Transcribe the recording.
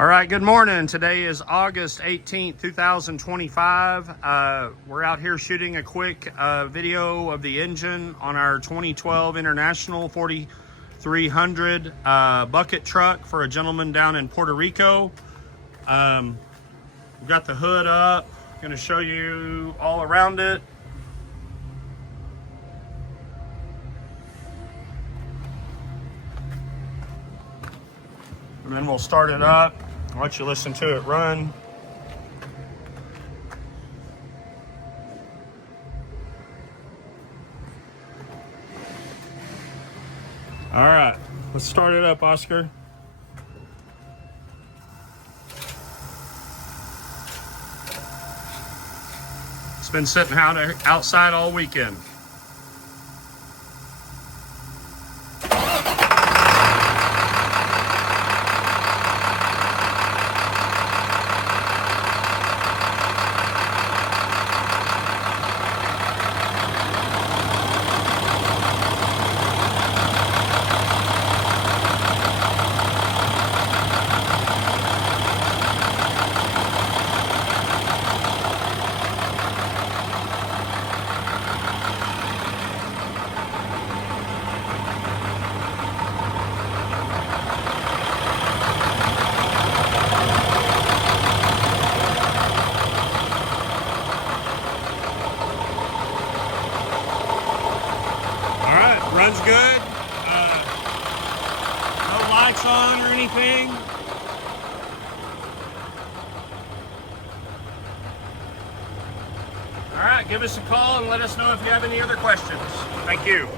All right, good morning. Today is August 18th, 2025. We're out here shooting a quick video of the engine on our 2012 International 4300 bucket truck for a gentleman down in Puerto Rico. We've got the hood up. Going to show you all around it. And then we'll start it up. I'll let you listen to it run. All right, let's start it up, Oscar. It's been sitting outside all weekend. Runs good. No lights on or anything. All right, give us a call and let us know if you have any other questions. Thank you.